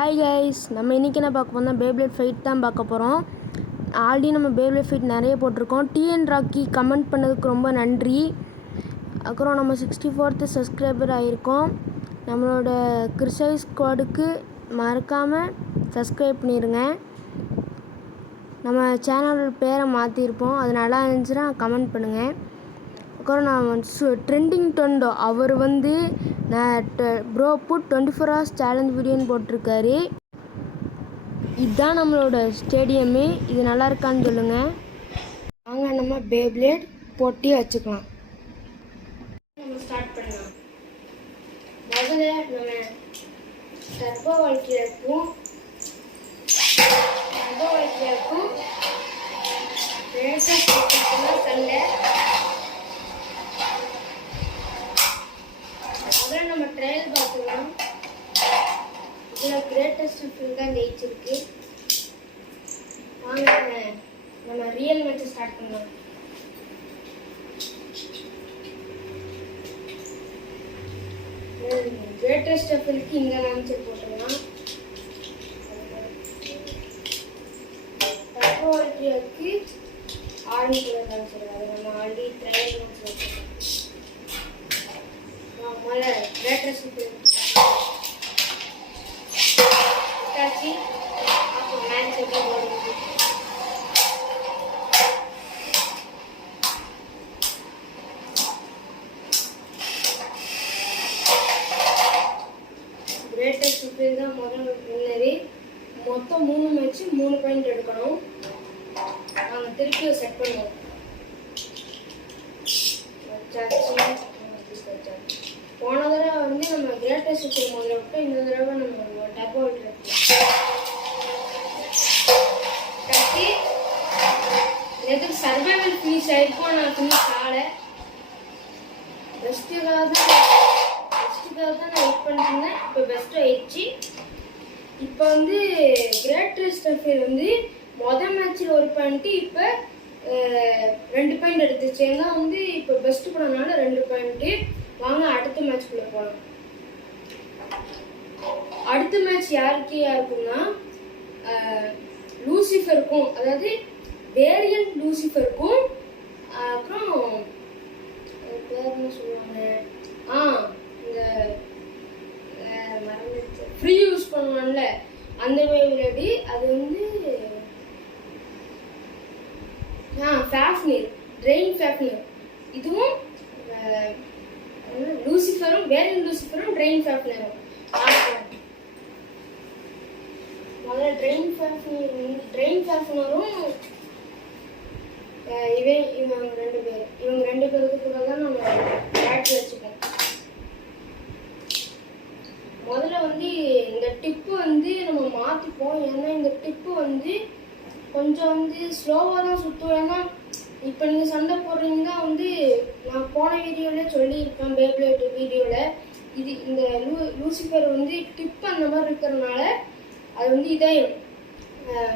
Hi guys, நம்ம இன்றைக்கி என்ன பார்க்க போனால் பேப்ளேட் ஃபைட் தான் பார்க்க போகிறோம். ஆல்ரெடி நம்ம பேப்ளேட் ஃபைட் நிறைய போட்டிருக்கோம். டிஎன் ராக்கி கமெண்ட் பண்ணதுக்கு ரொம்ப நன்றி. அப்புறம் நம்ம 64th சப்ஸ்கிரைபர் ஆகியிருக்கோம். நம்மளோட கிறிஸ்டைஸ் ஸ்குவாடுக்கு மறக்காமல் சப்ஸ்கிரைப் பண்ணிடுங்க. நம்ம சேனலோட பேரை மாற்றிருப்போம், அது நல்லா இருந்துச்சுன்னா கமெண்ட் பண்ணுங்கள். அப்புறம் நான் ட்ரெண்டிங் டொண்டோ அவர் நான் ப்ரோ புட் 24 hours சேலஞ்ச் வீடியோன்னு போட்டிருக்காரு. இதுதான் நம்மளோட ஸ்டேடியமு. இது நல்லா இருக்கான்னு சொல்லுங்கள். வாங்க நம்ம பேப்ளேட் போட்டி வச்சுக்கலாம். நம்ம ஸ்டார்ட் பண்ணலாம். முதல்ல நம்ம டர்போ வாழ்க்கையாக்கும் சண்டை. அப்புறம் நம்ம ட்ரையல் பார்த்துக்கலாம். இதில் கிரேட்டஸ்ட் ஃபீல் தான் ஜெயிச்சிருக்கு. வாங்க நம்ம ரியல் மேட்ச் ஸ்டார்ட் பண்ணலாம். கிரேட்டஸ்ட் ஃபீலுக்கு இந்த லான்ச்சர் போட்டுக்கலாம். டர்போவால்ட்ரியாக்கு ஆரஞ்சு கலர் லான்ச்சர், அது நம்ம ஆல்ரெடி ட்ரையல் மேட்ச் வச்சுருக்கோம். முதல்ல கிரேட்டஸ்ட் ஃபீல் அப்புறம் மேட்ச் எப்படி போடுறது. கிரேட்டஸ்ட் ஃபீல் தான் முதல் வின்னரு. மொத்தம் 3 மேட்ச் 3 பாயிண்ட் எடுக்கணும். நாங்கள் திருப்பி செட் பண்ணுவோம். போன தடவை நம்ம கிரேட்டஸ்ட் ஃபீல் முதல்ல விட்டோம். இந்த தடவை நம்ம டர்போ கட்டி எதுக்கு சர்வைவல் ஃபினிஷ் ஆயிருக்கும். நான் ஃபினிஷ் ஆகலை. பெஸ்ட்டுக்காக தான் நான் வெயிட் பண்ணிருந்தேன். இப்போ பெஸ்ட் ஆயிடுச்சு. இப்போ கிரேட்டஸ்ட் ஃபீல் மொதல் மேட்ச்சில் 1 பாயிண்ட், இப்போ 2 பாயிண்ட் எடுத்துச்சு. ஏன்னா இப்போ பெஸ்ட் பண்ணனால 2 பாயிண்ட்டு. வாங்க அடுத்த மேட்ச்க்குள்ளே போகலாம். அடுத்த மேட்ச் யாருக்குன்னா லூசிஃபருக்கும், அதாவது வேரியன்ட் லூசிஃபருக்கும், அப்புறம் பேர் என்ன சொல்லுவாங்க, இந்த மறந்துச்சு, ஃப்ரீ யூஸ் பண்ணுவான்ல அந்த வேவ்லடி, அது ஃபேஃப்னிர், ட்ரெயின் ஃபேஃப்னிர். இதுவும் லூசிஃபரும், வேரியன்ட் லூசிஃபரும் ட்ரெயின் ஃபேஃப்னரும். முதல்ல ட்ரெயின் ஃபேஃப்னரும் இவங்க ரெண்டு பேருக்கு கூட தான் நம்ம பேட் வச்சுப்போம். முதல்ல இந்த டிப்பு நம்ம மாற்றிப்போம். ஏன்னா இந்த டிப்பு கொஞ்சம் ஸ்லோவாக தான் சுற்றும். ஏன்னா இப்போ நீங்கள் சண்டை போடுறீங்கன்னா நான் போன வீடியோவில் சொல்லியிருப்பேன், பேப்ளேட் வீடியோவில். இந்த லூசிஃபர் டிப் அந்த மாதிரி இருக்கிறதுனால அது இதாயிடும்.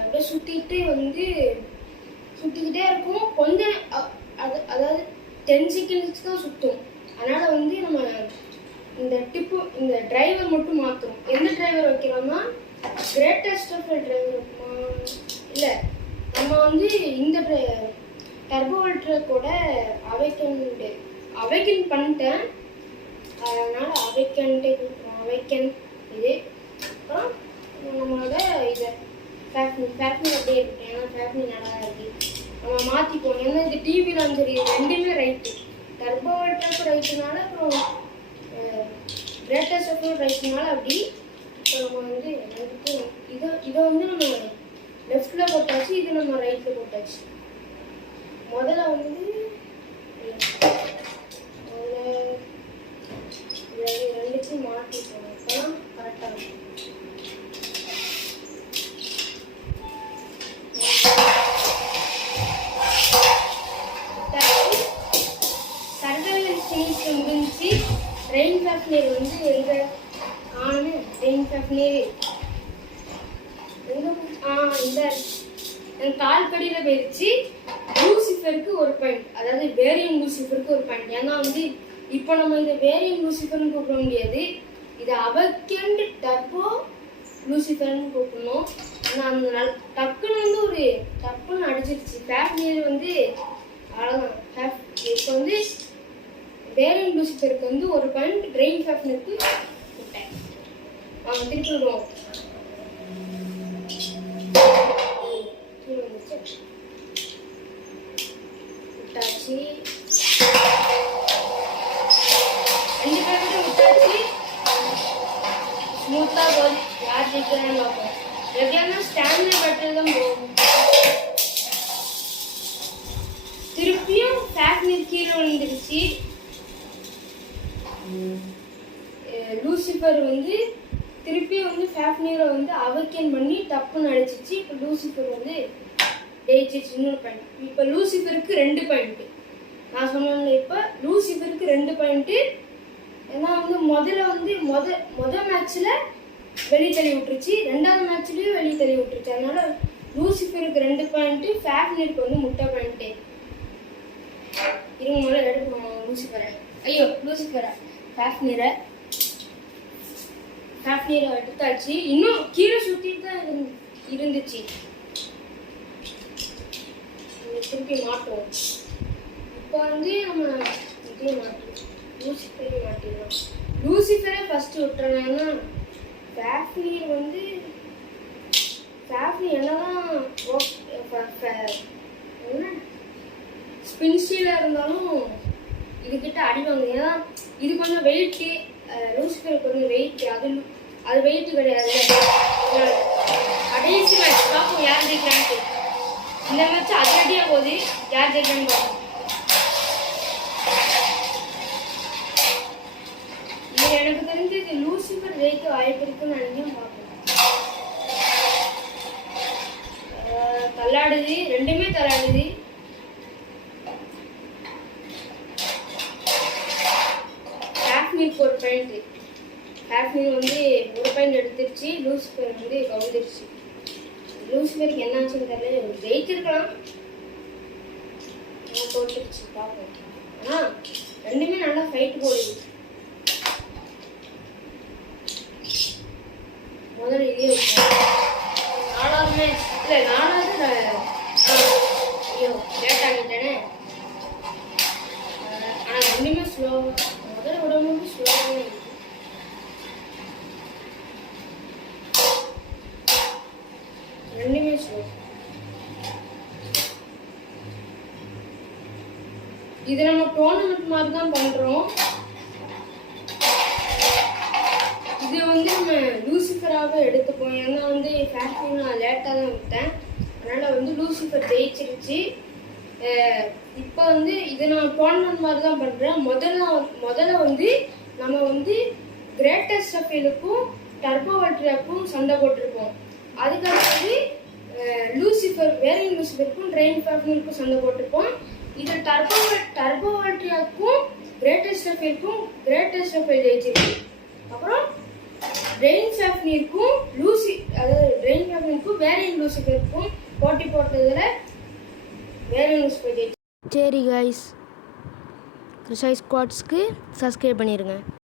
அப்படியே சுற்றிக்கிட்டே இருக்கும். கொஞ்சம் அதாவது 10 செகண்ட்ஸ் தான் சுற்றும். அதனால் நம்ம இந்த டிப்பு, இந்த டிரைவர் மட்டும் மாற்றணும். எந்த டிரைவர் வைக்கிறோம்னா கிரேட்டஸ்ட் டிரைவர் இல்லை, நம்ம இந்த டர்போவால்ட்ரியா கூட அவைக்கன் பண்ணிட்டேன். அதனால் அவைக்கன் இது. அப்புறம் நம்மளோட இதை ஃபேக்ட்ரி அப்படியே இருக்கேன். ஏன்னா ஃபேக்ட்ரி நல்லா இருக்குது. நம்ம மாற்றிப்போம். ஏன்னா இது டிவிலாம் சரி, ரெண்டுமே ரைட்டு. டர்போவால்ட்ரியாவுக்கு ரைட்டுனால, அப்புறம் கிரேட்டஸ்ட் ரைட்டுனால அப்படி. இப்போ நம்ம இதை நம்ம லெஃப்டில் போட்டாச்சு, இது நம்ம ரைட்டில் போட்டாச்சு. முதல்ல ரெண்டுத்தையும் மாற்றிப்போம். அப்போதான் கரெக்டாக இருக்கும். சர்வைவல் ஃபினிஷ் முடிஞ்சு. ட்ரெயின் ஃபேஃப்னர் எங்கே காணும்? ட்ரெயின் ஃபேஃப்னர் இந்த என் கால்படியில் போயிடுச்சு. லூசிஃபருக்கு 1 பாயிண்ட், அதாவது வேரியன்ட் லூசிஃபருக்கு 1 பாயிண்ட். ஏன்னா இப்போ நம்ம இந்த வேரியன்ட் லூசிஃபர்னு கூப்பிட முடியாது. இது அவைக்கண்ட் டர்போ லூசிஃபர்னு கூப்பிடணும். ஆனால் அந்த டக்குன்னு வந்து ஒரு டப்புன்னு அடிச்சிருச்சு. ஃபேஃப்னியர் வந்து அவ்வளோதான். இப்போ வந்து வேரன் லூசிஃபருக்கு வந்து ஒரு பாயிண்ட், ட்ரெயின் ஃபேஃப்னியருக்கு விட்டேன். அவங்க திருப்பி விடுவோம். விட்டாச்சு. 2 பேர்கிட்ட விட்டாச்சு. ஸ்மூத்தாக போகுது. யார் ஜெயிக்கிறான்னு பார்ப்போம். எப்படியானா ஸ்டாமினா பேட்டில் தான் போகும். திருப்பியும் ஃபேஃப்னியர் கீழே விழுந்துருச்சு. லூசிஃபர் வந்து திருப்பியும் வந்து ஃபேஃப்னியரை வந்து அவேக்கன் பண்ணி டப்புன்னு அடிச்சிச்சு. இப்போ லூசிஃபர் வந்து ஜெயிச்சிச்சு. இன்னொரு பாயிண்ட். இப்போ லூசிஃபருக்கு 2 பாயிண்ட்டு. நான் சொன்னேன்ல, இப்போ லூசிஃபருக்கு 2 பாயிண்ட்டு. ஏன்னா வந்து முதல் மேட்ச்சில் வெளியே தள்ளி விட்டுருச்சு, 2வது மேட்ச்லேயும் வெளியே தள்ளி விட்டுருச்சு. அதனால லூசிஃபருக்கு 2 பாயிண்ட்டு, ஃபேஃப்னியருக்கு வந்து முட்டை பாயிண்ட்டு. இருங்க முதல்ல எடுப்போம் லூசிஃபரை. லூசிஃபரை ஃபேஃப்னியரை எடுத்தாச்சு. இன்னும் கீழே சுற்றிட்டு தான் இருந்துச்சு. திருப்பி மாட்டுவோம். இப்போ வந்து நம்ம இதையும் மாட்டுவோம். லூசிஃபரை மாட்டிடுவோம். லூசிஃபரை ஃபஸ்ட்டு விட்டுறேன்னா ஃபேஃப்னியர் வந்து என்னதான் என்ன ஸ்பின் ஸ்டீலாக இருந்தாலும் இதுக்கிட்ட அடிவாங்க. ஏன்னா இது கொஞ்சம் வெயிட்டு, லூசிஃபருக்கு கொஞ்சம் வெயிட். அது வெயிட்டு கிடையாது. கடைசி மேட்ச் பார்ப்போம் யார் ஜெயிக்கிறான்ட்டு. இந்த மேட்ச் அதிரடியாக போகுது. யார் ஜெயிக்கிறான்னு பார்ப்போம். இது எனக்கு தெரிஞ்சு இது லூசிஃபர் ஜெயிக்க வாய்ப்பு இருக்குன்னு நினைக்கிறேன். பார்ப்போம். தள்ளாடுது, 2மே தள்ளாடுது. ஃபேஃப்னியருக்கு 1 பாயிண்ட். ஃபேஃப்னியர் வந்து 1 பாயிண்ட் எடுத்துருச்சு. லூசிஃபர் வந்து கவுந்துருச்சு. லூசிஃபருக்கு என்ன ஆச்சுன்னு தெரியல. ஜெயிச்சிருக்கலாம், தோற்றுருச்சு. பார்ப்போம். ஆனால் 2மே நல்லா ஃபைட் போடுது. முதல்ல இதே 4வது மேட்ச் இல்லை 4வது லேட் ஆகிட்டேனே. ஆனால் 2மே ஸ்லோவாக முதல்ல விடும்போது ஸ்லோவாக இருக்குது. இது நம்ம டோர்னமெண்ட் மாதிரி தான் பண்றோம். இது வந்து நம்ம லூசிஃபராகவே எடுத்துப்போம். ஏன்னா வந்து ஃபேஷன் நான் லேட்டாக தான் விட்டேன். அதனால வந்து லூசிஃபர் ஜெயிச்சிருச்சு. இப்போ வந்து இது நான் டோர்னமெண்ட் மாதிரி தான் பண்றேன். முதல்ல வந்து நம்ம வந்து கிரேட்டஸ்ட் ரஃபேலுக்கும் டர்போ வால்ட்ரியாக்கும் சண்டை போட்டிருப்போம். அதுக்கடுத்து வேரின் லூசிஃபருக்கும் ட்ரெயின் ஃபேஃப்னியருக்கும் சண்டை போட்டிருப்போம். இது டர்போ வால்ட்ரியாக்கும் கிரேட்டஸ்ட் ரஃபேலுக்கும் கிரேட்டஸ்ட் ரஃபேல் ஜெயிச்சிருக்கு. அப்புறம் ட்ரெயின் ஃபேஃப்னியருக்கும் வேரின் லூசிஃபருக்கும் போட்டி போட்டதில் வேரின் லூசிஃபர் ஜெயிச்சு. சரி கைஸ், கிருஷாய் ஸ்குவாட்ஸ்க்கு சப்ஸ்கிரைப் பண்ணிடுங்க.